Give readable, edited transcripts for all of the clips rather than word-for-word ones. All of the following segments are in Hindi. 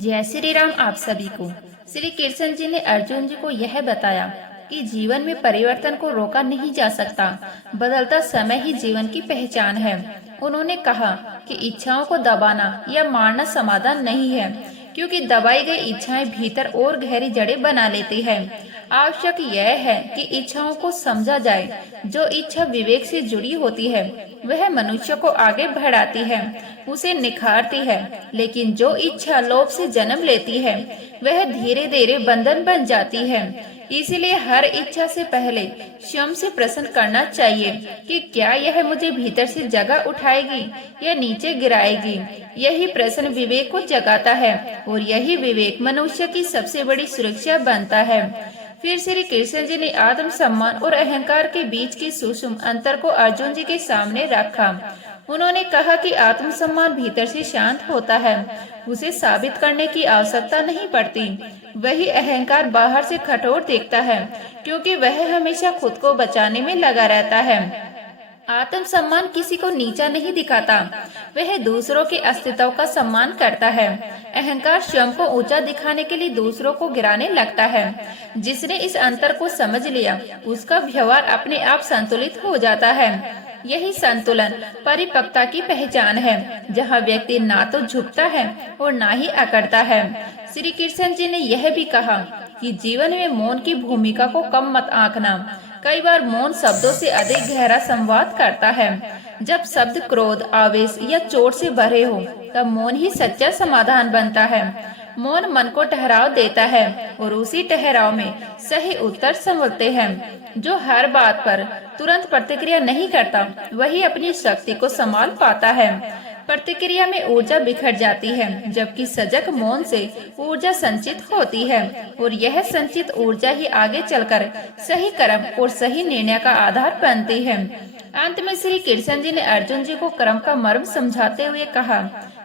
जय श्री राम। आप सभी को श्री कृष्ण जी ने अर्जुन जी को यह बताया कि जीवन में परिवर्तन को रोका नहीं जा सकता, बदलता समय ही जीवन की पहचान है। उन्होंने कहा कि इच्छाओं को दबाना या मारना समाधान नहीं है, क्योंकि दबाई गई इच्छाएं भीतर और गहरी जड़ें बना लेती है। आवश्यक यह है कि इच्छाओं को समझा जाए। जो इच्छा विवेक से जुड़ी होती है वह मनुष्य को आगे बढ़ाती है, उसे निखारती है। लेकिन जो इच्छा लोभ से जन्म लेती है वह धीरे धीरे बंधन बन जाती है। इसीलिए हर इच्छा से पहले स्वयं से प्रश्न करना चाहिए कि क्या यह मुझे भीतर से जगह उठाएगी या नीचे गिराएगी। यही प्रश्न विवेक को जगाता है और यही विवेक मनुष्य की सबसे बड़ी सुरक्षा बनता है। फिर श्री कृष्ण जी ने आत्म सम्मान और अहंकार के बीच के सूक्ष्म अंतर को अर्जुन जी के सामने रखा। उन्होंने कहा कि आत्म सम्मान भीतर से शांत होता है, उसे साबित करने की आवश्यकता नहीं पड़ती। वही अहंकार बाहर से कठोर दिखता है, क्योंकि वह हमेशा खुद को बचाने में लगा रहता है। आत्म सम्मान किसी को नीचा नहीं दिखाता, वह दूसरों के अस्तित्व का सम्मान करता है। अहंकार स्वयं को ऊंचा दिखाने के लिए दूसरों को गिराने लगता है। जिसने इस अंतर को समझ लिया उसका व्यवहार अपने आप संतुलित हो जाता है। यही संतुलन परिपक्वता की पहचान है, जहाँ व्यक्ति ना तो झुकता है और ना ही अकड़ता है। श्री कृष्ण जी ने यह भी कहा कि जीवन में मौन की भूमिका को कम मत आंकना। कई बार मौन शब्दों से अधिक गहरा संवाद करता है। जब शब्द क्रोध, आवेश या चोट से भरे हो तब मौन ही सच्चा समाधान बनता है। मौन मन को ठहराव देता है और उसी ठहराव में सही उत्तर संभलते हैं। जो हर बात पर तुरंत प्रतिक्रिया नहीं करता वही अपनी शक्ति को संभाल पाता है। प्रतिक्रिया में ऊर्जा बिखर जाती है, जबकि सजग मौन से ऊर्जा संचित होती है और यह संचित ऊर्जा ही आगे चलकर सही कर्म और सही निर्णय का आधार बनती है। अंत में श्री कृष्ण जी ने अर्जुन जी को कर्म का मर्म समझाते हुए कहा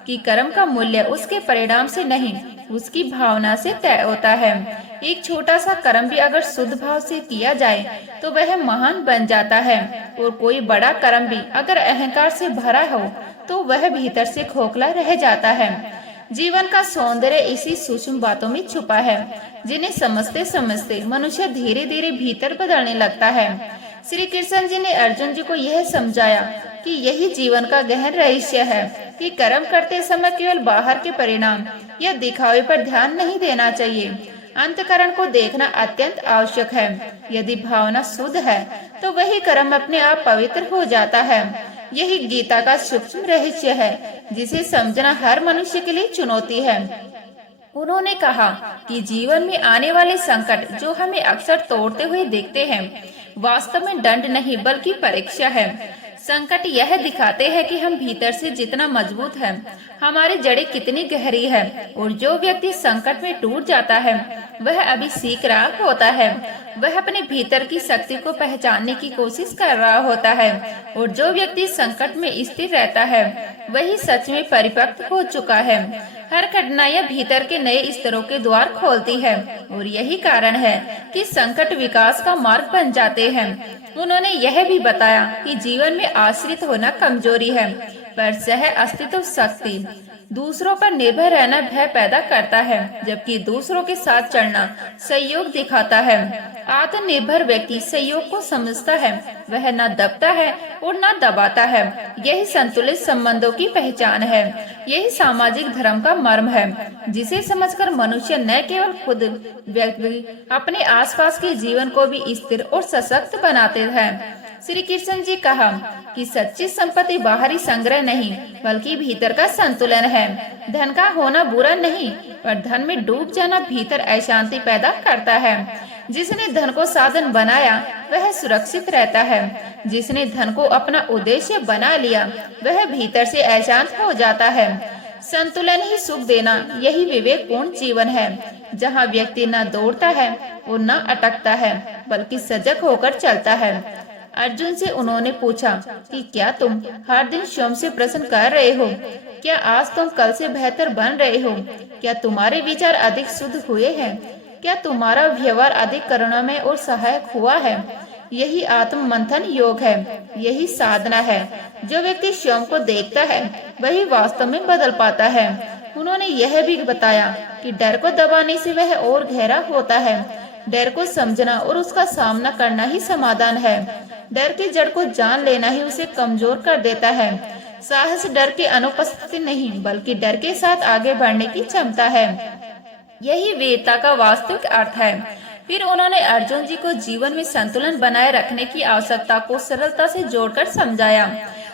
कि कर्म का मूल्य उसके परिणाम से नहीं, उसकी भावना से तय होता है। एक छोटा सा कर्म भी अगर शुद्ध भाव से किया जाए तो वह महान बन जाता है, और कोई बड़ा कर्म भी अगर अहंकार से भरा हो तो वह भीतर से खोखला रह जाता है। जीवन का सौंदर्य इसी सूक्ष्म बातों में छुपा है, जिन्हें समझते समझते मनुष्य धीरे धीरे भीतर बदलने लगता है। श्री कृष्ण जी ने अर्जुन जी को यह समझाया कि यही जीवन का गहन रहस्य है कि कर्म करते समय केवल बाहर के परिणाम या दिखावे पर ध्यान नहीं देना चाहिए। अंतःकरण को देखना अत्यंत आवश्यक है। यदि भावना शुद्ध है तो वही कर्म अपने आप पवित्र हो जाता है। यही गीता का सूक्ष्म रहस्य है, जिसे समझना हर मनुष्य के लिए चुनौती है। उन्होंने कहा कि जीवन में आने वाले संकट जो हमें अक्सर तोड़ते हुए देखते हैं, वास्तव में दंड नहीं बल्कि परीक्षा है। संकट यह दिखाते हैं कि हम भीतर से जितना मजबूत हैं, हमारी जड़ें कितनी गहरी है। और जो व्यक्ति संकट में टूट जाता है वह अभी सीख रहा होता है, वह अपने भीतर की शक्ति को पहचानने की कोशिश कर रहा होता है। और जो व्यक्ति संकट में स्थिर रहता है वही सच में परिपक्व हो चुका है। हर कठिनाइयाँ भीतर के नए स्तरों के द्वार खोलती है, और यही कारण है कि संकट विकास का मार्ग बन जाते हैं। उन्होंने यह भी बताया कि जीवन में आश्रित होना कमजोरी है, पर सह अस्तित्व शक्ति। दूसरों पर निर्भर रहना भय पैदा करता है, जबकि दूसरों के साथ चलना सहयोग दिखाता है। आत्मनिर्भर व्यक्ति सहयोग को समझता है, वह न दबता है और न दबाता है। यही संतुलित संबंधों की पहचान है। यही सामाजिक धर्म का मर्म है, जिसे समझकर मनुष्य न केवल खुद व्यक्ति अपने आसपास के जीवन को भी स्थिर और सशक्त बनाते हैं। श्री कृष्ण जी कहा कि सच्ची संपत्ति बाहरी संग्रह नहीं बल्कि भीतर का संतुलन है। धन का होना बुरा नहीं, पर धन में डूब जाना भीतर अशांति पैदा करता है। जिसने धन को साधन बनाया वह सुरक्षित रहता है। जिसने धन को अपना उद्देश्य बना लिया वह भीतर से अशांत हो जाता है। संतुलन ही सुख देना, यही विवेकपूर्ण जीवन है, जहाँ व्यक्ति न दौड़ता है और न अटकता है, बल्कि सजग होकर चलता है। अर्जुन से उन्होंने पूछा कि क्या तुम हर दिन स्वयं से प्रश्न कर रहे हो? क्या आज तुम कल से बेहतर बन रहे हो? क्या तुम्हारे विचार अधिक शुद्ध हुए हैं? क्या तुम्हारा व्यवहार अधिक करुणामय और सहायक हुआ है? यही आत्म मंथन योग है, यही साधना है। जो व्यक्ति स्वयं को देखता है वही वास्तव में बदल पाता है। उन्होंने यह भी बताया कि डर को दबाने से वह और गहरा होता है। डर को समझना और उसका सामना करना ही समाधान है। डर की जड़ को जान लेना ही उसे कमजोर कर देता है। साहस डर की अनुपस्थिति नहीं, बल्कि डर के साथ आगे बढ़ने की क्षमता है। यही वीरता का वास्तविक अर्थ है। फिर उन्होंने अर्जुन जी को जीवन में संतुलन बनाए रखने की आवश्यकता को सरलता से जोड़कर समझाया।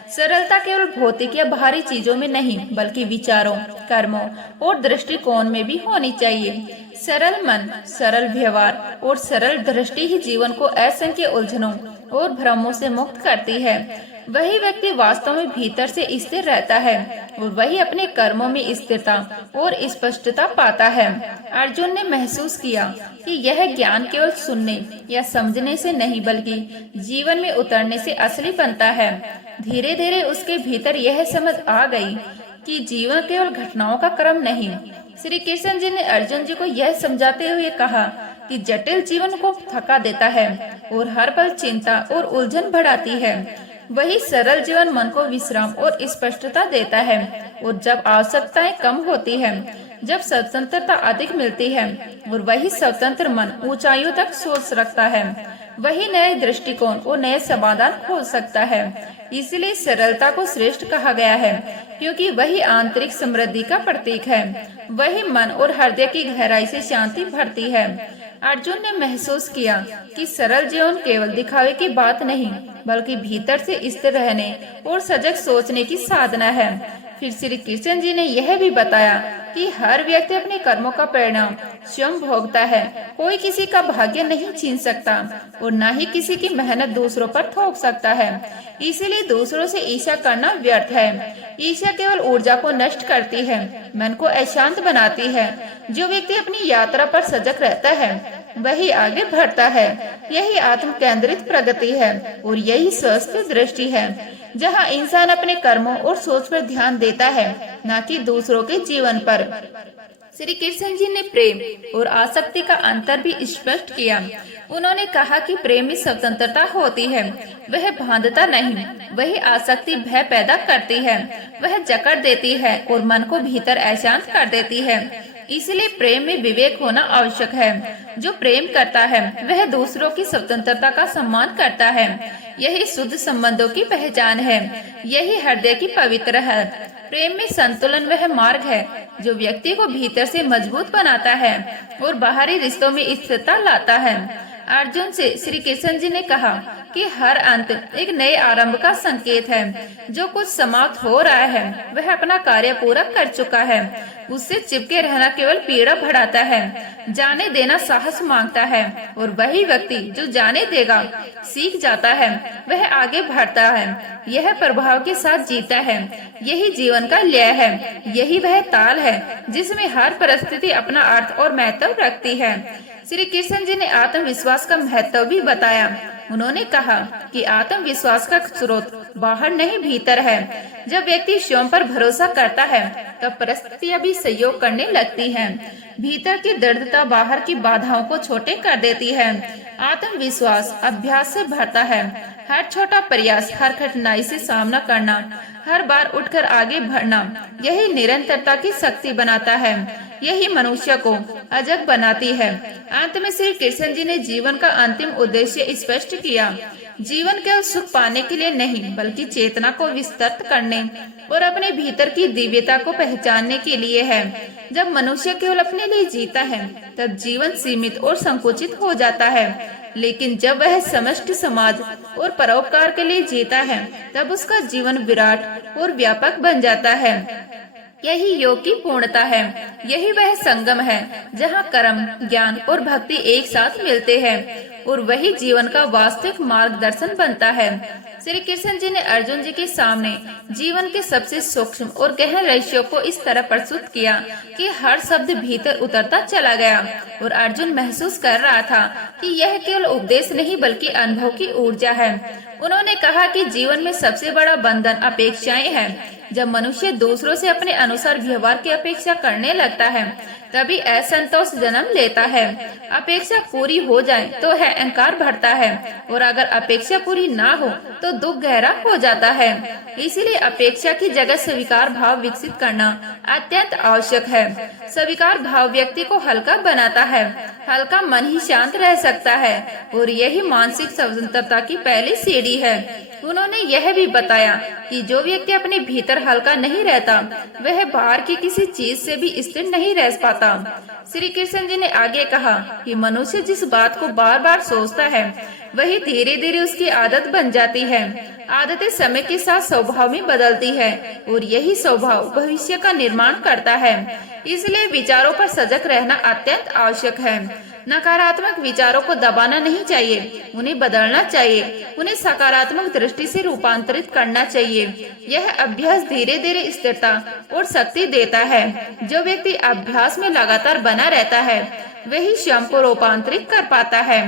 सरलता केवल भौतिक या बाहरी चीजों में नहीं, बल्कि विचारों, कर्मों और दृष्टिकोण में भी होनी चाहिए। सरल मन, सरल व्यवहार और सरल दृष्टि ही जीवन को असंख्य उलझनों और भ्रमों से मुक्त करती है। वही व्यक्ति वास्तव में भीतर से स्थिर रहता है और वही अपने कर्मों में स्थिरता और स्पष्टता पाता है। अर्जुन ने महसूस किया कि यह ज्ञान केवल सुनने या समझने से नहीं, बल्कि जीवन में उतरने से असली बनता है। धीरे धीरे उसके भीतर यह समझ आ गई कि जीवन केवल घटनाओं का क्रम नहीं। श्री कृष्ण जी ने अर्जुन जी को यह समझाते हुए कहा कि जटिल जीवन को थका देता है और हर पल चिंता और उलझन बढ़ाती है। वही सरल जीवन मन को विश्राम और स्पष्टता देता है। और जब आवश्यकताएं कम होती है, जब स्वतंत्रता अधिक मिलती है, और वही स्वतंत्र मन ऊंचाइयों तक सोच रखता है, वही नए दृष्टिकोण और नए समाधान खोज सकता है। इसलिए सरलता को श्रेष्ठ कहा गया है, क्योंकि वही आंतरिक समृद्धि का प्रतीक है। वही मन और हृदय की गहराई से शांति भरती है। अर्जुन ने महसूस किया कि सरल जीवन केवल दिखावे की बात नहीं, बल्कि भीतर से स्थिर रहने और सजग सोचने की साधना है। फिर श्री कृष्ण जी ने यह भी बताया कि हर व्यक्ति अपने कर्मों का परिणाम स्वयं भोगता है। कोई किसी का भाग्य नहीं छीन सकता और न ही किसी की मेहनत दूसरों पर थोप सकता है। इसीलिए दूसरों से ईर्ष्या करना व्यर्थ है। ईर्ष्या केवल ऊर्जा को नष्ट करती है, मन को अशांत बनाती है। जो व्यक्ति अपनी यात्रा पर सजग रहता है, वही आगे बढ़ता है। यही आत्म केंद्रित प्रगति है और यही स्वस्थ दृष्टि है, जहाँ इंसान अपने कर्मों और सोच पर ध्यान देता है, न कि दूसरों के जीवन पर। श्री कृष्ण जी ने प्रेम और आसक्ति का अंतर भी स्पष्ट किया। उन्होंने कहा कि प्रेम में स्वतंत्रता होती है, वह बांधता नहीं। वही आसक्ति भय पैदा करती है, वह जकड़ देती है और मन को भीतर अशांत कर देती है। इसलिए प्रेम में विवेक होना आवश्यक है। जो प्रेम करता है, वह दूसरों की स्वतंत्रता का सम्मान करता है। यही शुद्ध संबंधों की पहचान है, यही हृदय की पवित्र है। प्रेम में संतुलन वह मार्ग है जो व्यक्ति को भीतर से मजबूत बनाता है और बाहरी रिश्तों में स्थिरता लाता है। अर्जुन से श्री कृष्ण जी ने कहा कि हर अंत एक नए आरंभ का संकेत है। जो कुछ समाप्त हो रहा है, वह अपना कार्य पूरा कर चुका है। उससे चिपके रहना केवल पीड़ा बढ़ाता है। जाने देना साहस मांगता है, और वही व्यक्ति जो जाने देगा, सीख जाता है, वह आगे बढ़ता है। यह प्रभाव के साथ जीता है। यही जीवन का लय है। यही वह ताल है जिसमें हर परिस्थिति अपना अर्थ और महत्व रखती है। श्री कृष्ण जी ने आत्मविश्वास का महत्व भी बताया। उन्होंने कहा कि आत्मविश्वास का स्रोत बाहर नहीं, भीतर है। जब व्यक्ति स्वयं पर भरोसा करता है, तब परिस्थितियां भी सहयोग करने लगती हैं। भीतर की दृढ़ता बाहर की बाधाओं को छोटे कर देती है। आत्मविश्वास अभ्यास से भरता है। हर छोटा प्रयास, हर कठिनाई से सामना करना, हर बार उठकर आगे बढ़ना, यही निरंतरता की शक्ति बनाता है। यही मनुष्य को अजग बनाती है। अंत में श्री कृष्ण जी ने जीवन का अंतिम उद्देश्य स्पष्ट किया। जीवन केवल सुख पाने के लिए नहीं, बल्कि चेतना को विस्तृत करने और अपने भीतर की दिव्यता को पहचानने के लिए है। जब मनुष्य केवल अपने लिए जीता है, तब जीवन सीमित और संकुचित हो जाता है। लेकिन जब वह समष्टि, समाज और परोपकार के लिए जीता है, तब उसका जीवन विराट और व्यापक बन जाता है। यही योग की पूर्णता है। यही वह संगम है जहाँ कर्म, ज्ञान और भक्ति एक साथ मिलते हैं, और वही जीवन का वास्तविक मार्गदर्शन बनता है। श्री कृष्ण जी ने अर्जुन जी के सामने जीवन के सबसे सूक्ष्म और गहन रहस्यों को इस तरह प्रस्तुत किया कि हर शब्द भीतर उतरता चला गया, और अर्जुन महसूस कर रहा था कि यह केवल उपदेश नहीं, बल्कि अनुभव की ऊर्जा है। उन्होंने कहा कि जीवन में सबसे बड़ा बंधन अपेक्षाएं हैं। जब मनुष्य दूसरों से अपने अनुसार व्यवहार की अपेक्षा करने लगता है तभी असंतोष जन्म लेता है। अपेक्षा पूरी हो जाए तो है अहंकार बढ़ता है और अगर अपेक्षा पूरी ना हो तो दुख गहरा हो जाता है। इसीलिए अपेक्षा की जगह स्वीकार भाव विकसित करना अत्यंत आवश्यक है। स्वीकार भाव व्यक्ति को हल्का बनाता है। हल्का मन ही शांत रह सकता है और यही मानसिक स्वतंत्रता की पहली सीढ़ी है। उन्होंने यह भी बताया कि जो व्यक्ति अपने भीतर हल्का नहीं रहता वह बाहर की किसी चीज से भी स्थिर नहीं रह पाता। श्री कृष्ण जी ने आगे कहा कि मनुष्य जिस बात को बार बार सोचता है वही धीरे धीरे उसकी आदत बन जाती है। आदतें समय के साथ स्वभाव में बदलती है और यही स्वभाव भविष्य का निर्माण करता है। इसलिए विचारों पर सजग रहना अत्यंत आवश्यक है। नकारात्मक विचारों को दबाना नहीं चाहिए, उन्हें बदलना चाहिए, उन्हें सकारात्मक दृष्टि से रूपांतरित करना चाहिए। यह अभ्यास धीरे धीरे स्थिरता और शक्ति देता है। जो व्यक्ति अभ्यास में लगातार बना रहता है वही स्वयं को रूपांतरित कर पाता है।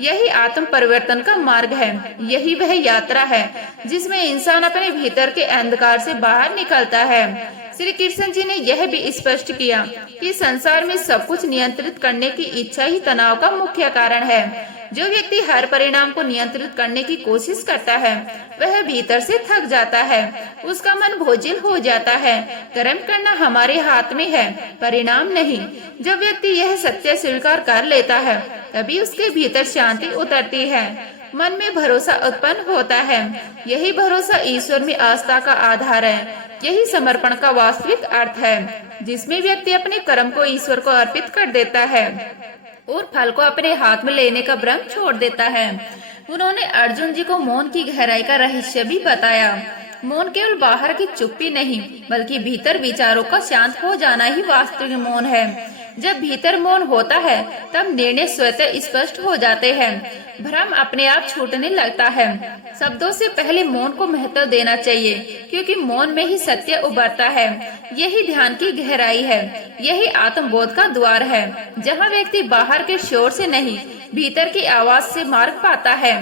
यही आत्म परिवर्तन का मार्ग है। यही वह यात्रा है जिसमें इंसान अपने भीतर के अंधकार से बाहर निकलता है। श्री कृष्ण जी ने यह भी स्पष्ट किया कि संसार में सब कुछ नियंत्रित करने की इच्छा ही तनाव का मुख्य कारण है। जो व्यक्ति हर परिणाम को नियंत्रित करने की कोशिश करता है वह भीतर से थक जाता है, उसका मन बोझिल हो जाता है। कर्म करना हमारे हाथ में है, परिणाम नहीं। जब व्यक्ति यह सत्य स्वीकार कर लेता है तभी उसके भीतर शांति उतरती है, मन में भरोसा उत्पन्न होता है। यही भरोसा ईश्वर में आस्था का आधार है। यही समर्पण का वास्तविक अर्थ है, जिसमें व्यक्ति अपने कर्म को ईश्वर को अर्पित कर देता है और फल को अपने हाथ में लेने का भ्रम छोड़ देता है। उन्होंने अर्जुन जी को मौन की गहराई का रहस्य भी बताया। मौन केवल बाहर की चुप्पी नहीं बल्कि भीतर विचारों का शांत हो जाना ही वास्तविक मौन है। जब भीतर मौन होता है तब निर्णय स्वतः स्पष्ट हो जाते हैं, भ्रम अपने आप छूटने लगता है। शब्दों से पहले मौन को महत्व देना चाहिए क्योंकि मौन में ही सत्य उभरता है। यही ध्यान की गहराई है, यही आत्मबोध का द्वार है, जहाँ व्यक्ति बाहर के शोर से नहीं भीतर की आवाज से मार्ग पाता है।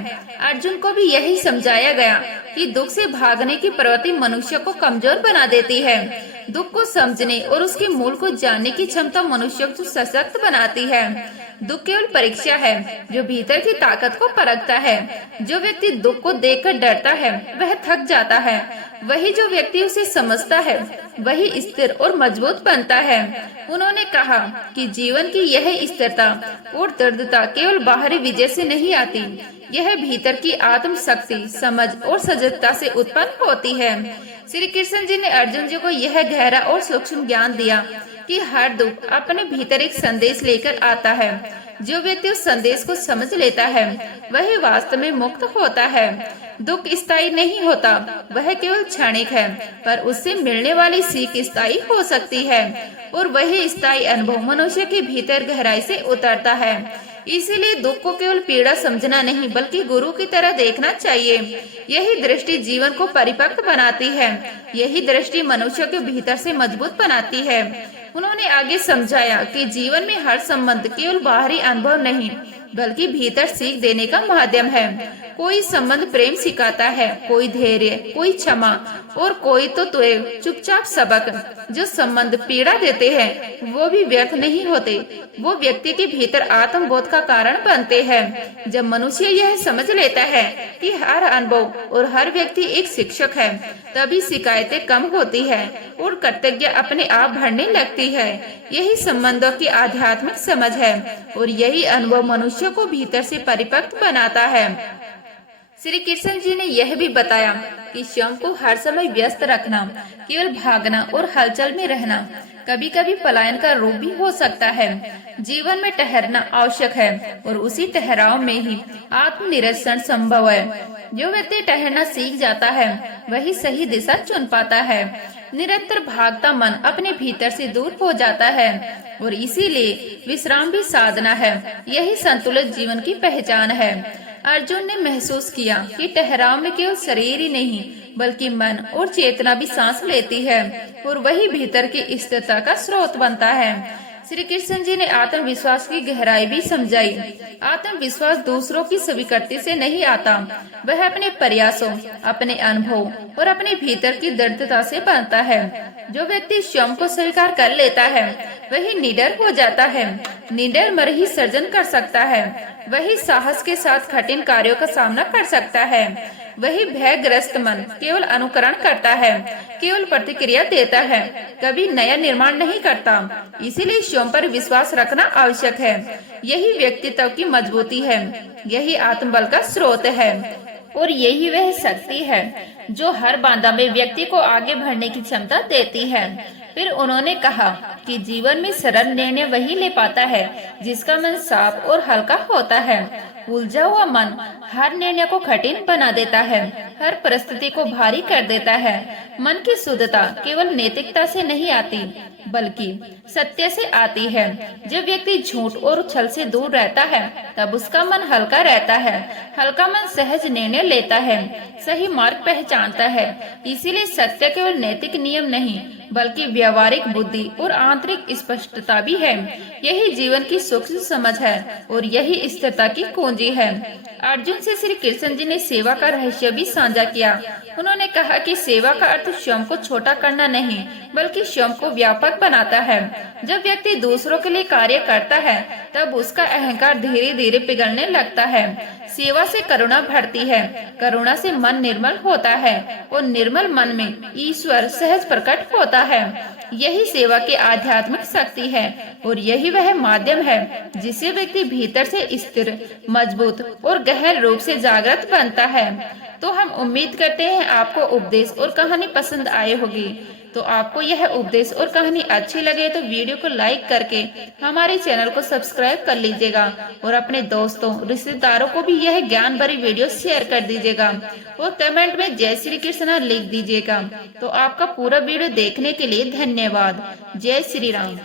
अर्जुन को भी यही समझाया गया कि दुख से भागने की प्रवृत्ति मनुष्य को कमजोर बना देती है। दुख को समझने और उसके मूल को जानने की क्षमता मनुष्य को सशक्त बनाती है। दुख केवल परीक्षा है जो भीतर की ताकत को परखता है। जो व्यक्ति दुख को देखकर डरता है वह थक जाता है। वही जो व्यक्ति उसे समझता है वही स्थिर और मजबूत बनता है। उन्होंने कहा कि जीवन की यह स्थिरता और दृढ़ता केवल बाहरी विजय से नहीं आती, यह भीतर की आत्म शक्ति, समझ और सजगता से उत्पन्न होती है। श्री कृष्ण जी ने अर्जुन जी को यह गहरा और सूक्ष्म ज्ञान दिया कि हर दुख अपने भीतर एक संदेश लेकर आता है। जो व्यक्ति उस संदेश को समझ लेता है वही वास्तव में मुक्त होता है। दुख स्थायी नहीं होता, वह केवल क्षणिक है, पर उससे मिलने वाली सीख स्थायी हो सकती है और वही स्थायी अनुभव मनुष्य के भीतर गहराई से उतरता है। इसीलिए दुख को केवल पीड़ा समझना नहीं बल्कि गुरु की तरह देखना चाहिए। यही दृष्टि जीवन को परिपक्व बनाती है। यही दृष्टि मनुष्य के भीतर से मजबूत बनाती है। उन्होंने आगे समझाया कि जीवन में हर संबंध केवल बाहरी अनुभव नहीं बल्कि भीतर सीख देने का माध्यम है। कोई संबंध प्रेम सिखाता है, कोई धैर्य, कोई क्षमा और कोई तो चुपचाप सबक। जो संबंध पीड़ा देते हैं वो भी व्यर्थ नहीं होते, वो व्यक्ति के भीतर आत्मबोध का कारण बनते हैं। जब मनुष्य यह समझ लेता है कि हर अनुभव और हर व्यक्ति एक शिक्षक है तभी शिकायतें कम होती है और कृतज्ञता अपने आप बढ़ने लगती है। यही संबंधों की आध्यात्मिक समझ है और यही अनुभव मनुष्य को भीतर से परिपक्व बनाता है। श्री कृष्ण जी ने यह भी बताया कि स्वयं को हर समय व्यस्त रखना, केवल भागना और हलचल में रहना कभी कभी पलायन का रूप भी हो सकता है। जीवन में ठहरना आवश्यक है और उसी ठहराव में ही आत्मनिरीक्षण संभव है। जो व्यक्ति ठहरना सीख जाता है वही सही दिशा चुन पाता है। निरंतर भागता मन अपने भीतर से दूर हो जाता है और इसीलिए विश्राम भी साधना है। यही संतुलित जीवन की पहचान है। अर्जुन ने महसूस किया कि ठहराव में केवल शरीर ही नहीं बल्कि मन और चेतना भी सांस लेती है और वही भीतर की स्थिरता का स्रोत बनता है। श्री कृष्ण जी ने आत्मविश्वास की गहराई भी समझाई। आत्मविश्वास दूसरों की स्वीकृति से नहीं आता, वह अपने प्रयासों, अपने अनुभव और अपने भीतर की दृढ़ता से बनता है। जो व्यक्ति स्वयं को स्वीकार कर लेता है वही निडर हो जाता है। निडर मन ही सर्जन कर सकता है, वही साहस के साथ कठिन कार्यों का सामना कर सकता है। वही भयग्रस्त मन केवल अनुकरण करता है, केवल प्रतिक्रिया देता है, कभी नया निर्माण नहीं करता। इसीलिए स्वयं पर विश्वास रखना आवश्यक है। यही व्यक्तित्व की मजबूती है, यही आत्मबल का स्रोत है और यही वह शक्ति है जो हर बाधा में व्यक्ति को आगे बढ़ने की क्षमता देती है। फिर उन्होंने कहा कि जीवन में सरल निर्णय वही ले पाता है जिसका मन साफ और हल्का होता है। उलझा हुआ मन हर निर्णय को कठिन बना देता है, हर परिस्थिति को भारी कर देता है। मन की शुद्धता केवल नैतिकता से नहीं आती बल्कि सत्य से आती है। जब व्यक्ति झूठ और छल से दूर रहता है तब उसका मन हल्का रहता है। हल्का मन सहज निर्णय लेता है, सही मार्ग पहचानता है। इसीलिए सत्य केवल नैतिक नियम नहीं बल्कि व्यवहारिक बुद्धि और आंतरिक स्पष्टता भी है। यही जीवन की सूक्ष्म समझ है और यही स्थिरता की कुंजी है। अर्जुन से श्री कृष्ण जी ने सेवा का रहस्य भी साझा किया। उन्होंने कहा कि सेवा का अर्थ स्वयं को छोटा करना नहीं बल्कि स्वयं को व्यापक बनाता है। जब व्यक्ति दूसरों के लिए कार्य करता है तब उसका अहंकार धीरे धीरे पिघलने लगता है। सेवा से करुणा बढ़ती है, करुणा से मन निर्मल होता है और निर्मल मन में ईश्वर सहज प्रकट होता है। यही सेवा की आध्यात्मिक शक्ति है और यही वह माध्यम है जिसे व्यक्ति भीतर से स्थिर, मजबूत और गहन रूप से जागृत बनता है। तो हम उम्मीद करते हैं आपको उपदेश और कहानी पसंद आए होगी। तो आपको यह उपदेश और कहानी अच्छी लगे तो वीडियो को लाइक करके हमारे चैनल को सब्सक्राइब कर लीजिएगा और अपने दोस्तों, रिश्तेदारों को भी यह ज्ञान भरी वीडियो शेयर कर दीजिएगा और कमेंट में जय श्री कृष्ण लिख दीजिएगा। तो आपका पूरा वीडियो देखने के लिए धन्यवाद। जय श्री राम।